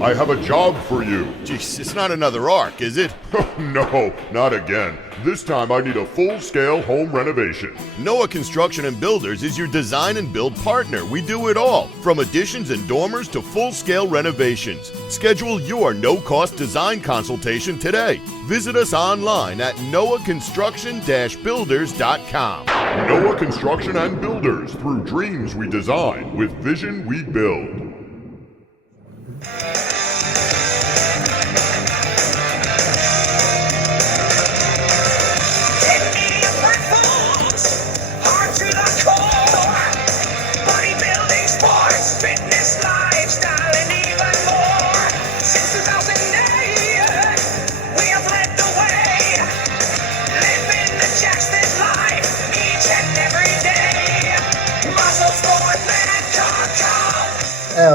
I have a job for you. Jeez, it's not another arc, is it? No, not again. This time I need a full-scale home renovation. Noah Construction and Builders is your design and build partner. We do it all, from additions and dormers to full-scale renovations. Schedule your no-cost design consultation today. Visit us online at noahconstruction-builders.com. Noah Construction and Builders. Through dreams we design, with vision we build.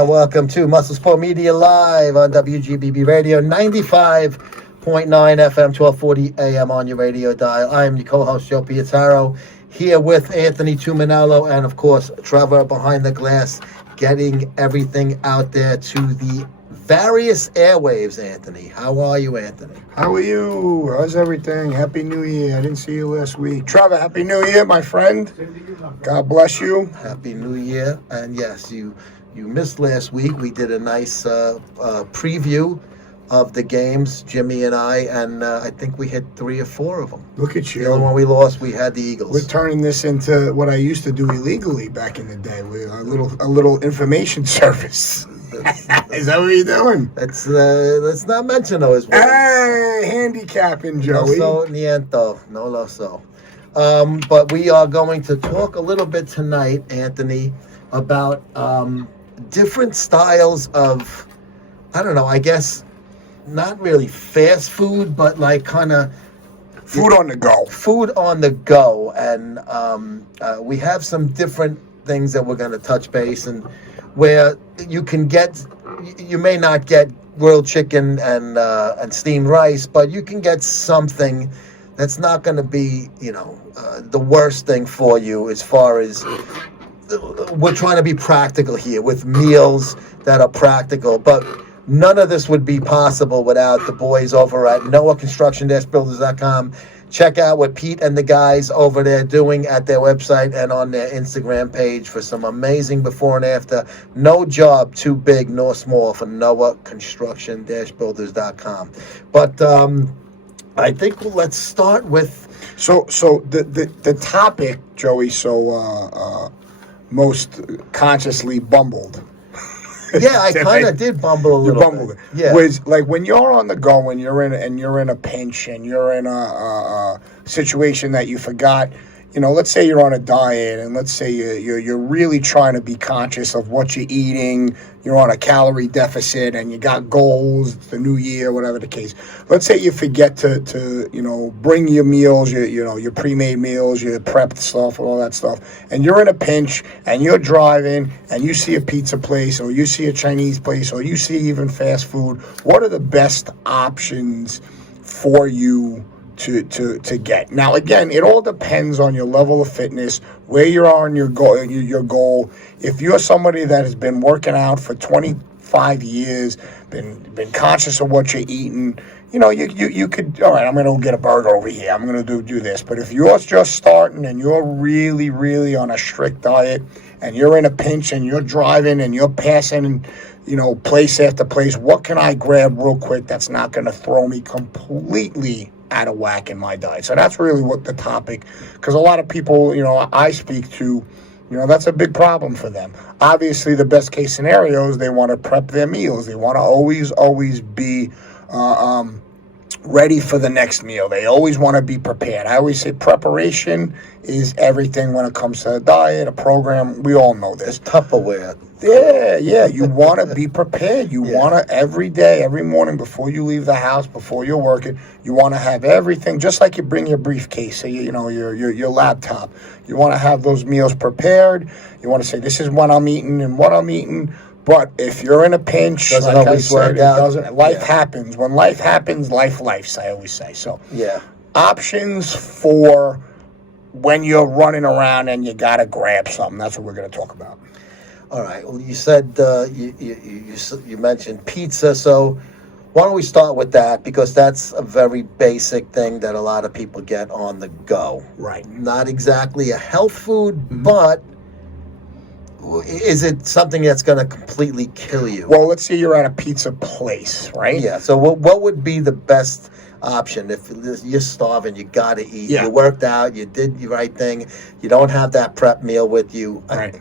Welcome to MuscleSport Media Live on WGBB Radio, 95.9 FM, 1240 AM on your radio dial. I am your co-host, Joe Pietaro, here with Anthony Tuminello and, of course, Trevor behind the glass, getting everything out there to the various airwaves, Anthony. How are you, Anthony? How are you? How's everything? Happy New Year. I didn't see you last week. Trevor, Happy New Year, my friend. God bless you. Happy New Year. And yes, you missed last week. We did a nice preview of the games, Jimmy and and I think we hit 3 or 4 of them. Look at you. The only one we lost, we had the Eagles. We're turning this into what I used to do illegally back in the day, with a little information service. Is that what you're doing? Let's not mention those words. Hey, handicapping, Joey. No so niento, no lo so. But we are going to talk a little bit tonight, Anthony, about different styles of, I don't know, I guess not really fast food, but like kind of food on the go. Food on the go. And we have some different things that we're going to touch base and where you may not get grilled chicken and steamed rice, but you can get something that's not going to be, the worst thing for you as far as we're trying to be practical here with meals that are practical, but none of this would be possible without the boys over at noahconstruction-builders.com. Check out what Pete and the guys over there doing at their website and on their Instagram page for some amazing before and after. No job too big nor small for noahconstruction-builders.com. But I think let's start with... So the topic, Joey, most consciously bumbled. Yeah, I kind of did bumble a little. You bumbled bit. it. Yeah. Was like when you're on the go and you're in a pinch and you're in a situation that you forgot. Let's say you're on a diet and let's say you're really trying to be conscious of what you're eating. You're on a calorie deficit and you got goals. It's the new year, whatever the case. Let's say you forget to bring your meals, your pre-made meals, your prepped stuff, all that stuff, and you're in a pinch and you're driving and you see a pizza place or you see a Chinese place or you see even fast food. What are the best options for you to get? Now, again, it all depends on your level of fitness, where you are on your goal. If you're somebody that has been working out for 25 years, been conscious of what you're eating, you could, all right, I'm going to get a burger over here. I'm going to do this. But if you're just starting and you're really, really on a strict diet and you're in a pinch and you're driving and you're passing, place after place, what can I grab real quick that's not going to throw me completely out of whack in my diet? So that's really what the topic, because a lot of people, I speak to, that's a big problem for them. Obviously, the best case scenario is they want to prep their meals. They want to always be ready for the next meal. They always want to be prepared. I always say preparation is everything when it comes to a diet, a program. We all know this. Tupperware. Yeah. You want to be prepared. You want to every day, every morning before you leave the house, before you're working, you want to have everything, just like you bring your briefcase, so your laptop. You want to have those meals prepared. You want to say, this is when I'm eating and what I'm eating. But if you're in a pinch, doesn't like always I said, work out. Life happens. When life happens, life lifes, I always say. So options for when you're running around and you got to grab something. That's what we're going to talk about. All right. Well, you said you mentioned pizza, so why don't we start with that, because that's a very basic thing that a lot of people get on the go. Right. Not exactly a health food, but is it something that's going to completely kill you? Well, let's say you're at a pizza place, right? Yeah. So what would be the best option if you're starving? You got to eat. Yeah. You worked out. You did the right thing. You don't have that prep meal with you. Right.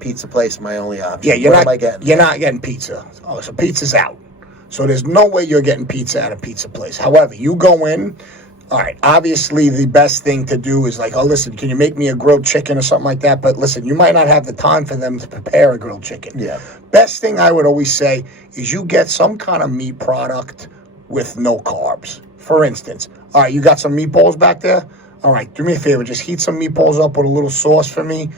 Pizza place is my only option. Yeah, What am I getting? You're not getting pizza. Oh, so pizza's out. So there's no way you're getting pizza at a pizza place. However, you go in. All right, obviously the best thing to do is like, oh, listen, can you make me a grilled chicken or something like that? But listen, you might not have the time for them to prepare a grilled chicken. Yeah. Best thing I would always say is you get some kind of meat product with no carbs. For instance, all right, you got some meatballs back there? All right, do me a favor, just heat some meatballs up with a little sauce for me.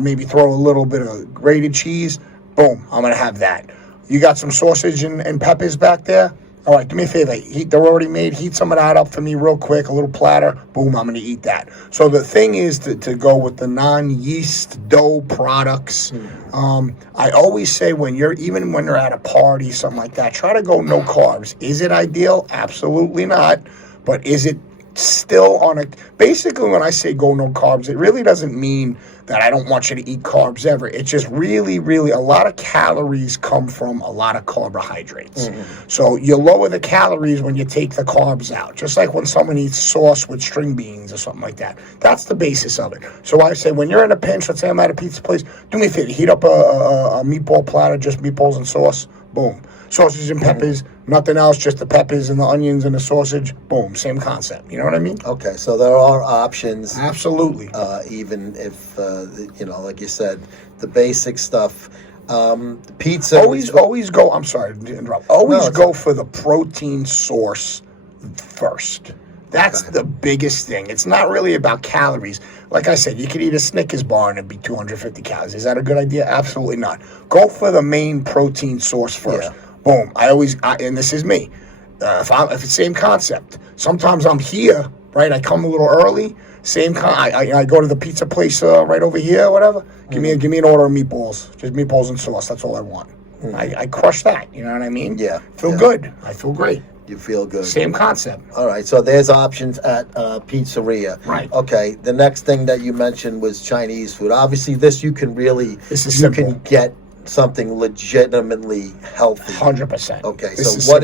Maybe throw a little bit of grated cheese. Boom, I'm going to have that. You got some sausage and peppers back there? All right, do me a favor. They're already made. Heat some of that up for me real quick, a little platter. Boom, I'm going to eat that. So the thing is to go with the non-yeast dough products. I always say even when you're at a party, something like that, try to go no carbs. Is it ideal? Absolutely not. But is it still basically when I say go no carbs, it really doesn't mean that I don't want you to eat carbs ever. It's just really, really a lot of calories come from a lot of carbohydrates. So you lower the calories when you take the carbs out, just like when someone eats sauce with string beans or something like that. That's the basis of it. So I say when you're in a pinch, let's say I'm at a pizza place, do me a favor, heat up a meatball platter, just meatballs and sauce, boom. Sausage and peppers, nothing else, just the peppers and the onions and the sausage. Boom, same concept. You know what I mean? Okay, so there are options. Absolutely. Even if, like you said, the basic stuff. Pizza. Always go, I'm sorry to interrupt. Always go for the protein source first. That's the biggest thing. It's not really about calories. Like I said, you could eat a Snickers bar and it'd be 250 calories. Is that a good idea? Absolutely not. Go for the main protein source first. Yeah. Boom. And this is me. If it's the same concept. Sometimes I'm here, right? I come a little early. I go to the pizza place right over here, whatever. Give me an order of meatballs. Just meatballs and sauce. That's all I want. I crush that. You know what I mean? Yeah. Feel good. I feel great. You feel good. Same concept. All right, so there's options at pizzeria. Right. Okay, the next thing that you mentioned was Chinese food. Obviously, this you can get something legitimately healthy. 100%. Okay, so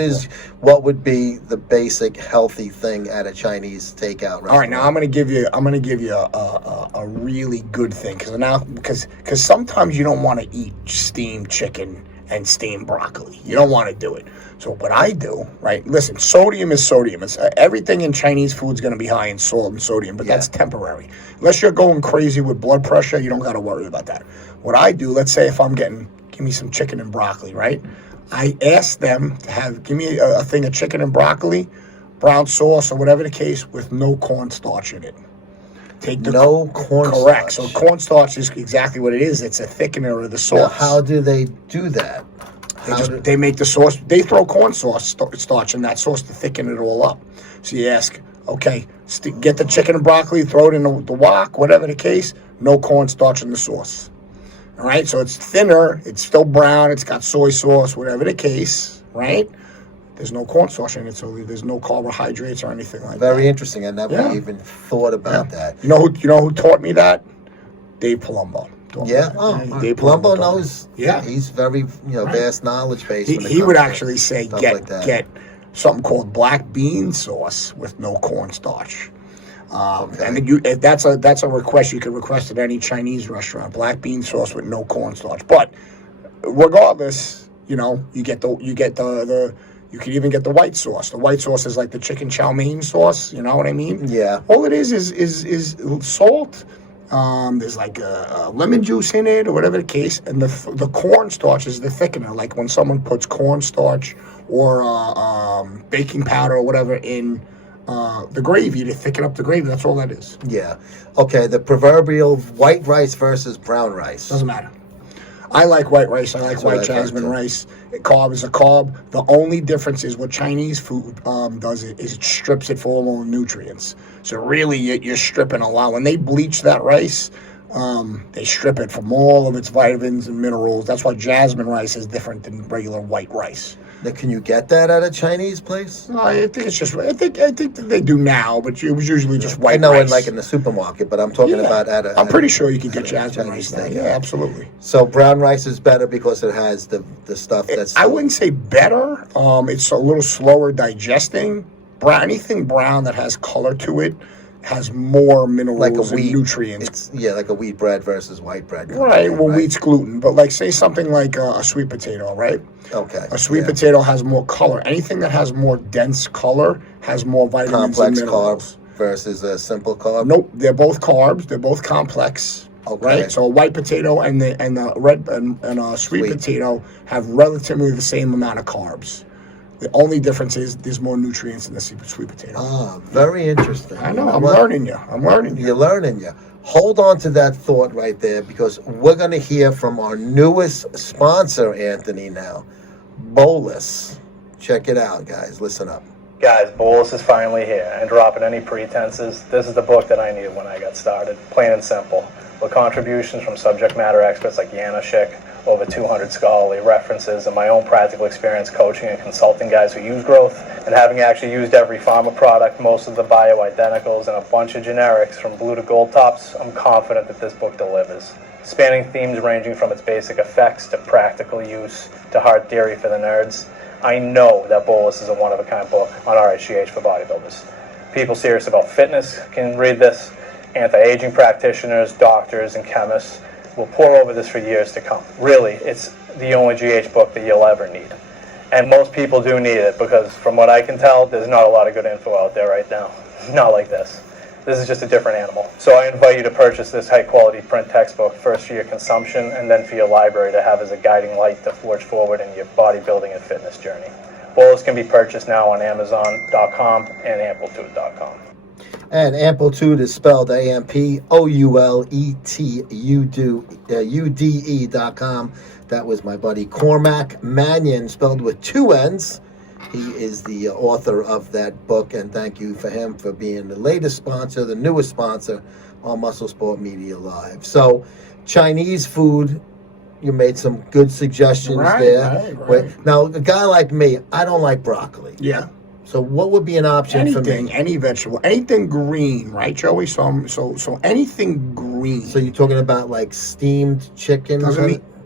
what would be the basic healthy thing at a Chinese takeout restaurant? All right, now I'm gonna give you a really good thing because sometimes you don't want to eat steamed chicken and steamed broccoli. You don't want to do it. So what I do, right? Listen, sodium is sodium. It's everything in Chinese food is going to be high in salt and sodium, but that's temporary. Unless you're going crazy with blood pressure, you don't got to worry about that. What I do, let's say if I'm give me some chicken and broccoli, right? I ask them to give me a thing of chicken and broccoli, brown sauce or whatever the case, with no cornstarch in it. No cornstarch. Correct. So cornstarch is exactly what it is. It's a thickener of the sauce. Now, how do they do that? They make the sauce. They throw corn sauce starch in that sauce to thicken it all up. So you ask, okay, get the chicken and broccoli, throw it in the wok, whatever the case. No cornstarch in the sauce. All right, so it's thinner. It's still brown. It's got soy sauce, whatever the case. Right? There's no cornstarch in it, so there's no carbohydrates or anything like that. Very interesting. I never even thought about that. You know who taught me that? Dave Palumbo. Yeah, Dave Palumbo knows. Yeah, he's very vast knowledge base. He would actually say get something called black bean sauce with no cornstarch. And that's a request you can request at any Chinese restaurant. Black bean sauce with no cornstarch. But regardless, you get the you can even get the white sauce. The white sauce is like the chicken chow mein sauce. You know what I mean? Yeah. All it is salt. There's like lemon juice in it or whatever the case, and the cornstarch is the thickener. Like when someone puts cornstarch or baking powder or whatever in the gravy to thicken up the gravy. That's all that is. Yeah. Okay. The proverbial white rice versus brown rice. Doesn't matter. I like white rice. I like white jasmine rice. Carb is a carb. The only difference is what Chinese food does is it strips it for all the nutrients. So really, you're stripping a lot. When they bleach that rice, They strip it from all of its vitamins and minerals. That's why jasmine rice is different than regular white rice. Now, can you get that at a Chinese place? No, I think it's just. I think that they do now, but it was usually just white I know rice. it like in the supermarket, but I'm talking about at a. I'm at pretty a- sure you can get at a jasmine Chinese rice now. thing. Yeah, absolutely. So brown rice is better because it has the stuff that's. I wouldn't say better. It's a little slower digesting. Anything brown that has color to it has more minerals like a and wheat nutrients. It's like a wheat bread versus white bread. Right. Well, wheat's gluten, but like say something like a sweet potato, right? Okay. A sweet potato has more color. Anything that has more dense color has more vitamins Complex and minerals. carb versus a simple carb. Nope, they're both carbs. They're both complex. Okay. Right. So a white potato and the red and a sweet potato have relatively the same amount of carbs. The only difference is there's more nutrients in the sweet potato. Ah, very interesting. I know. I'm learning you. You're learning you. Hold on to that thought right there because we're going to hear from our newest sponsor, Anthony, now. Bolus. Check it out, guys. Listen up. Guys, Bolus is finally here, and dropping any pretenses, this is the book that I needed when I got started, plain and simple, with contributions from subject matter experts like Yanushik, over 200 scholarly references, and my own practical experience coaching and consulting guys who use growth, and having actually used every pharma product, most of the bioidenticals, and a bunch of generics from blue to gold tops, I'm confident that this book delivers. Spanning themes ranging from its basic effects to practical use to hard theory for the nerds, I know that Bolus is a one-of-a-kind book on RHGH for bodybuilders. People serious about fitness can read this. Anti-aging practitioners, doctors, and chemists will pour over this for years to come. Really, it's the only GH book that you'll ever need. And most people do need it because from what I can tell, there's not a lot of good info out there right now. Not like this. This is just a different animal. So I invite you to purchase this high-quality print textbook, first for your consumption and then for your library to have as a guiding light to forge forward in your bodybuilding and fitness journey. Bolus can be purchased now on Amazon.com and Amplitude.com. And Amplitude is spelled AMPLETUDE.com. That was my buddy Cormac Mannion, spelled with two N's. He is the author of that book, and thank you for him for being the latest sponsor, the newest sponsor on MuscleSport Media Live. So, Chinese food, you made some good suggestions there. Right. Now, a guy like me, I don't like broccoli. Yeah. So what would be an option for Anything, me? any vegetable, anything green, right, Joey? So anything green. So you're talking about like steamed chicken?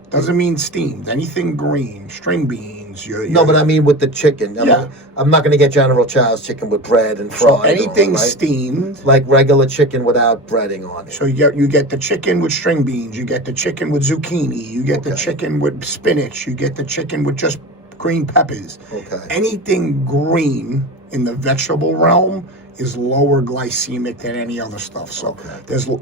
Doesn't mean steamed. Anything green, string beans. No, but I mean with the chicken. Yeah. I'm not going to get General Chow's chicken with bread and fried. So anything on it, right? steamed. Like regular chicken without breading on it. So you get the chicken with string beans. You get the chicken with zucchini. You get the chicken with spinach. You get the chicken with just green peppers. Okay. Anything green in the vegetable realm is lower glycemic than any other stuff. So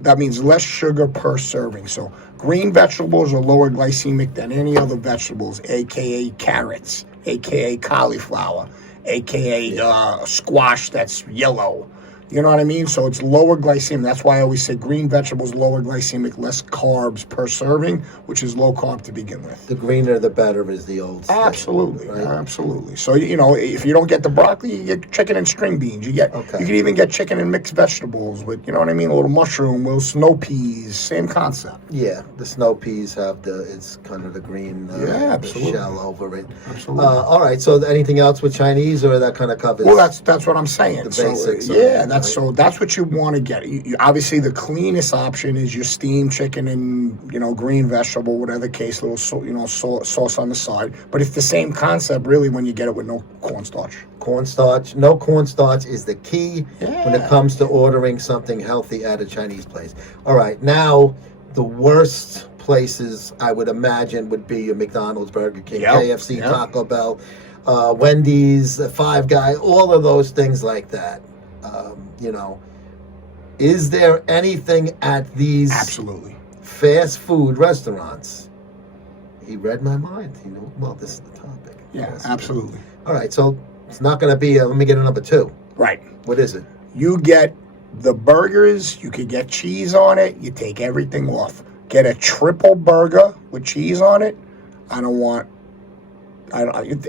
that means less sugar per serving. So green vegetables are lower glycemic than any other vegetables, aka carrots, aka cauliflower, aka squash that's yellow. You know what I mean? So it's lower glycemic. That's why I always say green vegetables, lower glycemic, less carbs per serving, which is low carb to begin with. The greener the better is the old saying, Absolutely, right? absolutely. So if you don't get the broccoli, you get chicken and string beans. You can even get chicken and mixed vegetables with, you know what I mean, a little mushroom, little snow peas, same concept. Yeah, the snow peas have it's kind of the green the shell over it. Absolutely. All right. So anything else with Chinese, or that kind of covers? Well, that's what I'm saying. The basics. So that's what you want to get. You, obviously, the cleanest option is your steamed chicken and green vegetable, whatever the case, little sauce on the side. But it's the same concept, really, when you get it with no cornstarch. Cornstarch. No cornstarch is the key when it comes to ordering something healthy at a Chinese place. All right. Now, the worst places I would imagine would be your McDonald's, Burger King, KFC, Taco Bell, Wendy's, Five Guys, all of those things like that. Is there anything at these absolutely fast food restaurants? He read my mind. He knew, well, this is the topic. Yeah, absolutely. All right, so it's not going to be let me get a number 2. Right. What is it? You get the burgers, you could get cheese on it, you take everything off. Get a triple burger with cheese on it.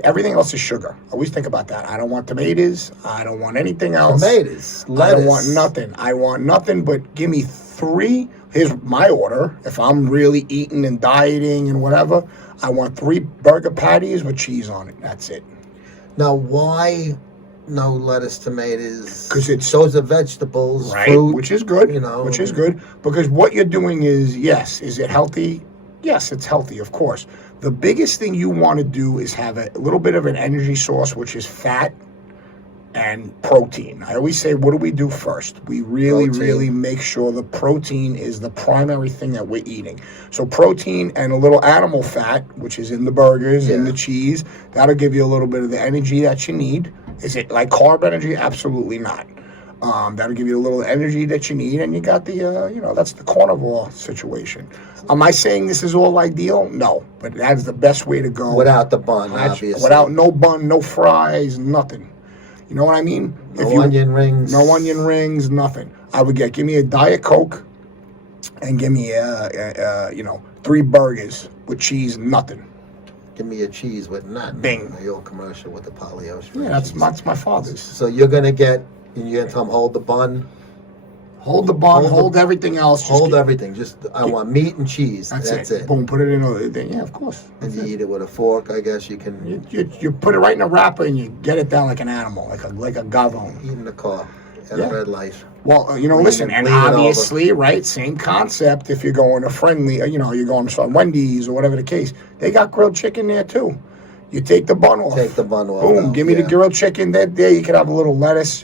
Everything else is sugar. Always think about that. I don't want tomatoes. I don't want anything else. Tomatoes. Lettuce. I don't want nothing. I want nothing but give me 3 here's my order. If I'm really eating and dieting and whatever, I want 3 burger patties with cheese on it. That's it. Now, why no lettuce, tomatoes? 'Cause it's- those are vegetables, Right, fruit, which is good, you know. which is good, because what you're doing is, yes, is it healthy? Yes, it's healthy, of course. The biggest thing you want to do is have a little bit of an energy source, which is fat and protein. I always say, what do we do first? We really, Protein. really make sure the protein is the primary thing that we're eating. So protein and a little animal fat, which is in the burgers and Yeah. the cheese, that'll give you a little bit of the energy that you need. Is it like carb energy? Absolutely not. That'll give you a little energy that you need, and you got the, that's the carnivore situation. Am I saying this is all ideal? No, but that's the best way to go. Without the bun, obviously. Without no bun, no fries, nothing. You know what I mean? No onion rings. No onion rings, nothing. I would give me a Diet Coke and give me 3 burgers with cheese, nothing. Give me a cheese with nothing. Bing. The old commercial with the Polly-O. Yeah, that's my father's. So you're going to get, and you're going to tell them, hold the bun. Hold the bun, hold everything else. Just Hold everything. Just, I want meat and cheese. That's it. it. Boom, put it in a thing. Yeah, of course. And you eat it with a fork, I guess you can You put it right in a wrapper and you get it down like an animal, like a gavone. eat in the car at Yeah. a red light. Well, listen, and lean it over. obviously, right, same concept. If you're going to friendly, you're going to Wendy's or whatever the case, they got grilled chicken there too. You take the bun off. Take the bun off. Boom, give me the yeah. grilled chicken. There, you could have a little lettuce.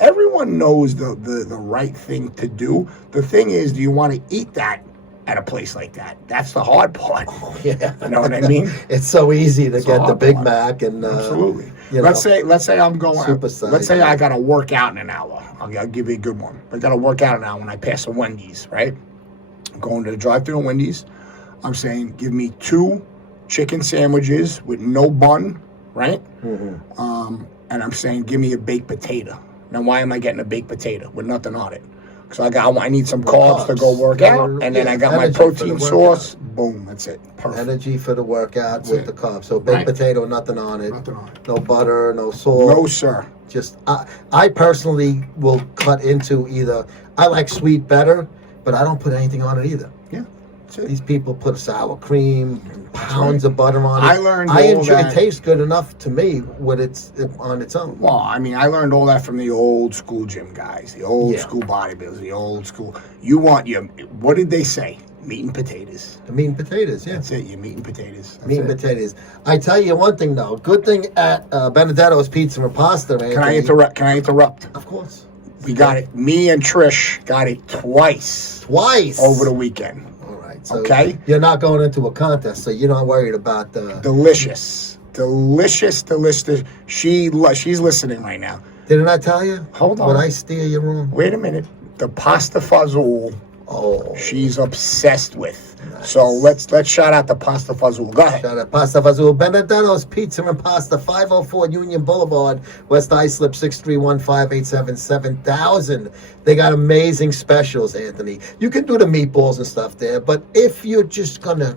Everyone knows the right thing to do. The thing is, do you want to eat that at a place like that? That's the hard part. Yeah. You know what I mean? It's so easy to It's get the hard Big part. Mac and Absolutely. you Let's know, say I'm going. supersize Let's say it. I got to work out in an hour. I'll give you a good one. I got to work out an hour when I pass a Wendy's. Right? I'm going to the drive-thru at Wendy's. I'm saying, give me 2 chicken sandwiches with no bun. Right? Mm-hmm. And I'm saying, give me a baked potato. Now, why am I getting a baked potato with nothing on it? Because I need some carbs to go work out, and then Yeah, I got my energy for the protein workout. sauce. Boom, that's it. Perfect. energy for the workout That's with it. the carbs. So baked Right. potato, nothing on it. Nothing on it. No butter, no salt. No, sir. Just I personally will cut into either. I like sweet better, but I don't put anything on it either. Yeah, that's it. These people put sour cream, and pounds of butter on it. I learned I all enjoy. that. It tastes good enough to me when it's on its own. Well, I mean, I learned all that from the old school gym guys, the old Yeah. school bodybuilders, the old school. You want your, what did they say? Meat and potatoes. The meat and potatoes, yeah. That's it, your meat and potatoes. That's Meat and it. potatoes. I tell you one thing though. Good thing at Benedetto's Pizza and Pasta, Anthony. Can I interrupt? Of course. We got it. Me and Trish got it twice Twice over the weekend. All right. So Okay. You're not going into a contest, so you're not worried about the. Delicious. Delicious. She's listening right now. Didn't I tell you? Hold on. When I steer you wrong. Wait a minute. The pasta fazool, Oh. she's obsessed with. Nice. So let's shout out the pasta fazool. Go ahead. Shout out Pasta Fazool. Benedetto's Pizza and Pasta, 504 Union Boulevard, West Islip, 631-587-7000. They got amazing specials, Anthony. You can do the meatballs and stuff there, but if you're just gonna,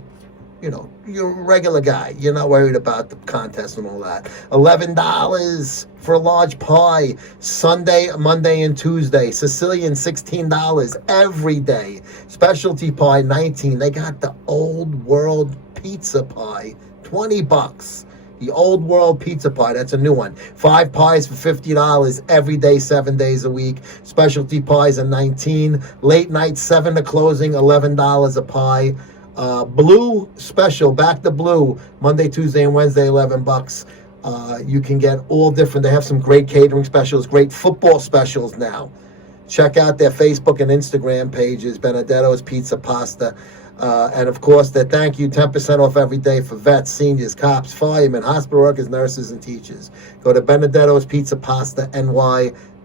you're a regular guy, you're not worried about the contest and all that. $11 for a large pie, Sunday, Monday, and Tuesday. Sicilian, $16 every day. Specialty pie, $19. They got the Old World Pizza Pie, $20. The Old World Pizza Pie, that's a new one. 5 pies for $50 every day, 7 days a week. Specialty pies are $19. Late night, 7 to closing, $11 a pie. Blue special, back to blue, Monday, Tuesday, and Wednesday, $11. You can get all different. They have some great catering specials, great football specials now. Check out their Facebook and Instagram pages, Benedetto's Pizza Pasta. And of course, their thank you 10% off every day for vets, seniors, cops, firemen, hospital workers, nurses, and teachers. Go to Benedetto's Pizza Pasta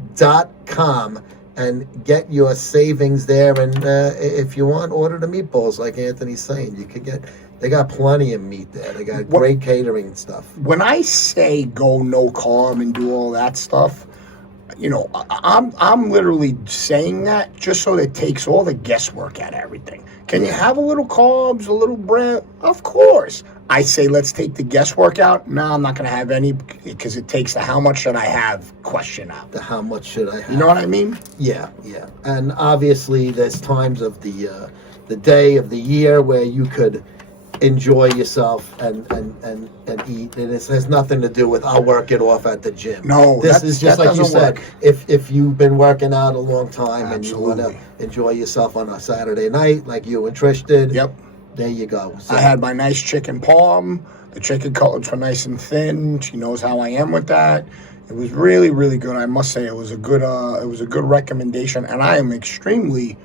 NY.com and get your savings there. And if you want, order the meatballs, like Anthony's saying. You could get. They got plenty of meat there. They got great catering and stuff. When I say go no carb and do all that stuff, I'm literally saying that just so it takes all the guesswork out of everything. Can you have a little carbs, a little bread? Of course. I say let's take the guesswork out. No, I'm not going to have any because it takes the how much should I have question out. The how much should I have? You know what I mean? Yeah. And obviously, there's times of the day of the year where you could enjoy yourself and eat, and it has nothing to do with I'll work it off at the gym. No, this is just like you said. Work. If you've been working out a long time Absolutely. and you want to enjoy yourself on a Saturday night, like you and Trish did, Yep. There you go. So, I had my nice chicken parm. The chicken cutlets were nice and thin. She knows how I am with that. It was really, really good. I must say, it was a good recommendation, and I am extremely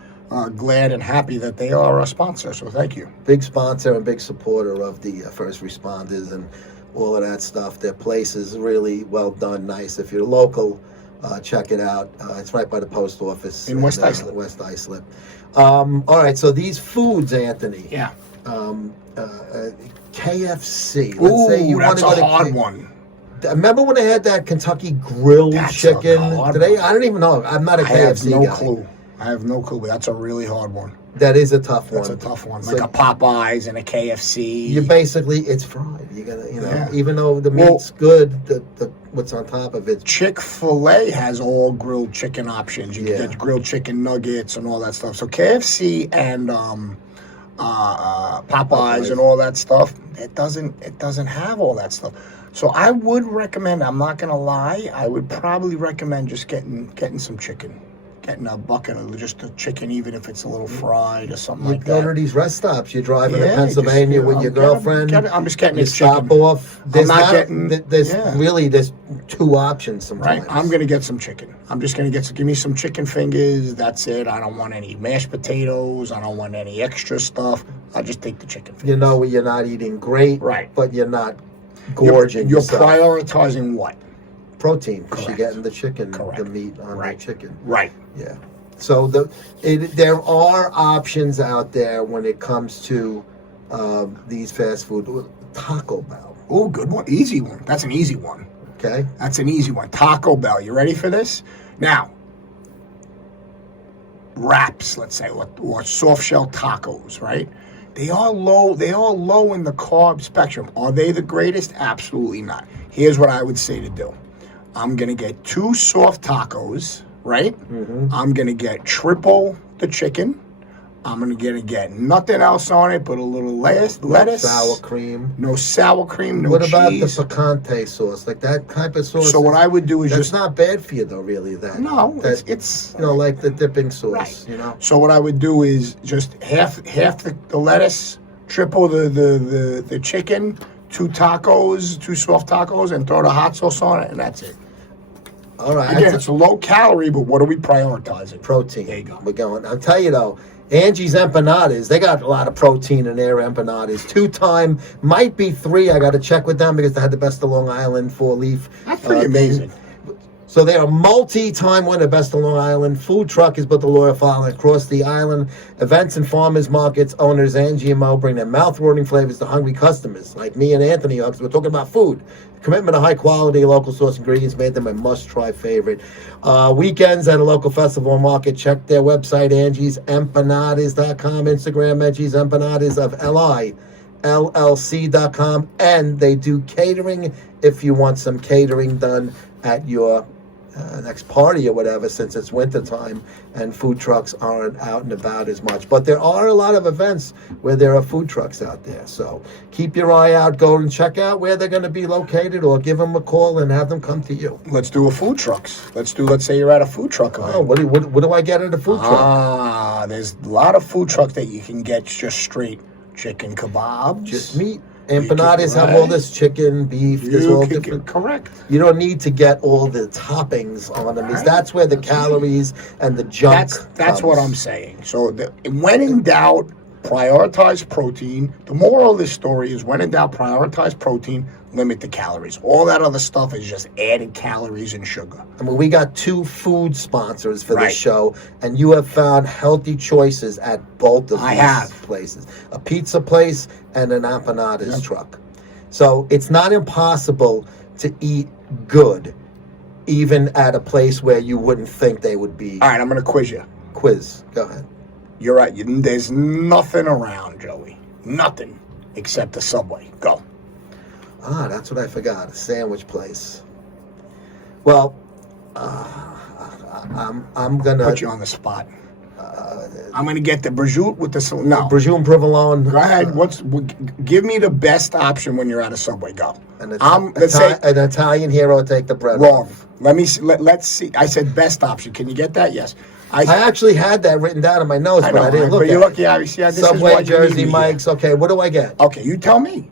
glad and happy that they are a sponsor. So thank you. Big sponsor and big supporter of the first responders and all of that stuff. Their place is really well done, nice. If you're local, check it out. It's right by the post office in West Islip. West Islip. All right, so these foods, Anthony. Yeah. KFC. Ooh, say you that's want to a go to hard one. Remember when they had that Kentucky grilled chicken? Today, I don't even know. I'm not a KFC guy. I have no clue, but that's a really hard one. That is a tough one. That's a tough one. So like a Popeyes and a KFC. You basically, it's fried. You gotta, Yeah. even though the meat's good, the what's on top of it. Chick-fil-A has all grilled chicken options. You can get grilled chicken nuggets and all that stuff. So KFC and Popeyes and all that stuff, it doesn't have all that stuff. So I would recommend, I'm not gonna lie, I would probably recommend just getting some chicken. Getting a bucket of just the chicken, even if it's a little fried or something like that. You go to these rest stops. You're driving to Pennsylvania with your girlfriend. I'm just getting you stop off. There's there's two options sometimes. Right. I'm going to get some chicken. I'm just going to give me some chicken fingers. That's it. I don't want any mashed potatoes. I don't want any extra stuff. I'll just take the chicken fingers. You know you're not eating great, right? But you're not gorging You're yourself. prioritizing what? Protein, because you're getting the chicken, the meat on the chicken. Right. Yeah. So there are options out there when it comes to these fast food. Taco Bell. Oh, good one. Easy one. That's an easy one. Okay. That's an easy one. Taco Bell. You ready for this? Now, wraps, let's say, or soft shell tacos, right? They are low in the carb spectrum. Are they the greatest? Absolutely not. Here's what I would say to do. I'm going to get 2 soft tacos, right? Mm-hmm. I'm going to get triple the chicken. I'm going to get nothing else on it but a little lettuce. No sour cream. No sour cream, no what cheese. What about the picante sauce? Like that type of sauce? So what I would do is that's not bad for you, though, really. It's like the dipping sauce, right. you know? So what I would do is just half the lettuce, triple the chicken, 2 tacos, 2 soft tacos, and throw the hot sauce on it, and that's it. All right. Again, it's a low calorie, but what are we prioritizing? Protein. There you go. We're going. I'll tell you though, Angie's empanadas, they got a lot of protein in their empanadas. 2-time, might be 3. I got to check with them because they had the Best of Long Island 4-leaf. That's pretty amazing. So they are multi-time winner, Best of Long Island. Food truck is but the loyal following across the island. Events and farmers markets owners Angie and Mo bring their mouth-watering flavors to hungry customers like me and Anthony. Because we're talking about food. Commitment to high quality local source ingredients made them a must-try favorite. Weekends at a local festival or market. Check their website, Angie'sEmpanadas.com. Instagram, Angie's Empanadas of LILLC.com. And they do catering if you want some catering done at your next party or whatever, since it's winter time and food trucks aren't out and about as much. But there are a lot of events where there are food trucks out there. So keep your eye out, go and check out where they're going to be located, or give them a call and have them come to you. Let's do a food trucks. Let's say you're at a food truck event. Oh, what do I get at a food truck? There's a lot of food trucks that you can get just straight chicken kebabs. Just meat. Empanadas have all this chicken, beef. There's all different. Correct. You don't need to get all the toppings on them. Right. That's where the calories and the junk. That's what I'm saying. So when in doubt, prioritize protein. The moral of this story is when in doubt, prioritize protein. Limit the calories. All that other stuff is just added calories and sugar. I mean, we got 2 food sponsors for this show, and you have found healthy choices at both of these places. A pizza place and an empanadas truck. So it's not impossible to eat good even at a place where you wouldn't think they would be. All right, I'm going to quiz you. Quiz. Go ahead. You're right. There's nothing around, Joey. Nothing except the Subway. Go. Ah, that's what I forgot. A sandwich place. Well, I'm gonna Put you on the spot. I'm going to get the Brijout with the... No. Brijout Provolone. Go ahead. Give me the best option when you're at a Subway. Go. Let's say an Italian hero take the bread. Wrong. Let's see. I said best option. Can you get that? Yes. I actually had that written down in my notes, but I didn't look but at you're it. lucky. Obviously, this Subway, is why Jersey you need me Mike's. here. Okay, what do I get? Okay, you tell me.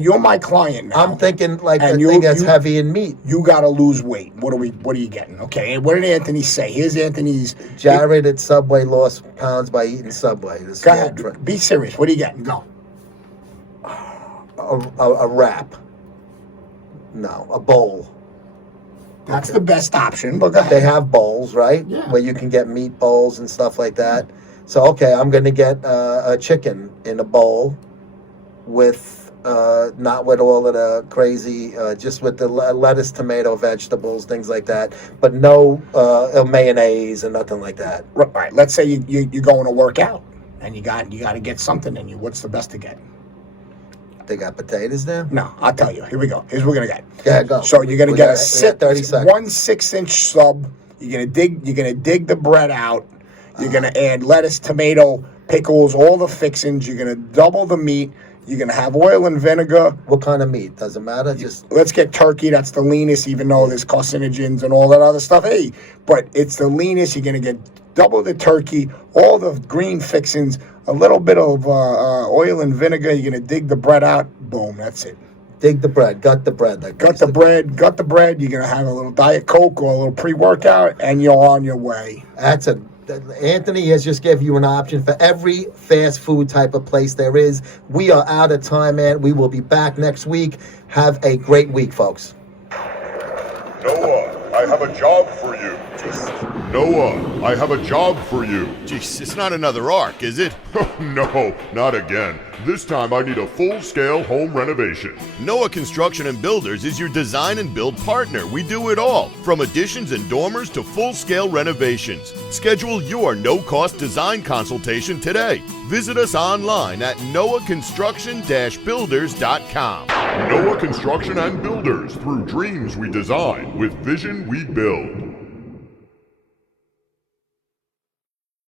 You're my client now. I'm thinking like And the thing that's heavy in meat. You got to lose weight. What are you getting? Okay. And what did Anthony say? Here's Anthony's. Jared at Subway lost pounds by eating Subway. Go ahead. Be serious. What are you getting? Go. A wrap. No, a bowl. That's the best option. But go ahead. They have bowls, right? Yeah. Where you can get meat bowls and stuff like that. So, okay, I'm going to get a chicken in a bowl with, not with all of the crazy, just with the lettuce, tomato, vegetables, things like that. But no mayonnaise and nothing like that. Right. Let's say you're going to work out and you got to get something in you. What's the best to get? They got potatoes there? No, I'll tell you. Here we go. Here's what we're gonna get. Yeah, go. So you're gonna get 30 seconds. 1 6-inch sub. You're gonna dig the bread out. You're gonna add lettuce, tomato, pickles, all the fixings. You're gonna double the meat. You're gonna have oil and vinegar. What kind of meat? Doesn't matter. Just let's get turkey. That's the leanest, even though there's carcinogens and all that other stuff. Hey, but it's the leanest. You're gonna get double the turkey, all the green fixings, a little bit of oil and vinegar. You're gonna dig the bread out. Boom. That's it. dig the bread. Gut the bread. Gut the bread. You're gonna have a little Diet Coke or a little pre-workout, and you're on your way. Anthony has just given you an option for every fast food type of place there is. We are out of time, man. We will be back next week. Have a great week, folks. Noah, I have a job for you. Noah, I have a job for you. Jeez, it's not another arc, is it? No, not again. This time I need a full-scale home renovation. Noah Construction and Builders is your design and build partner. We do it all, from additions and dormers to full-scale renovations. Schedule your no-cost design consultation today. Visit us online at noahconstruction-builders.com. Noah Construction and Builders. Through dreams we design, with vision we build.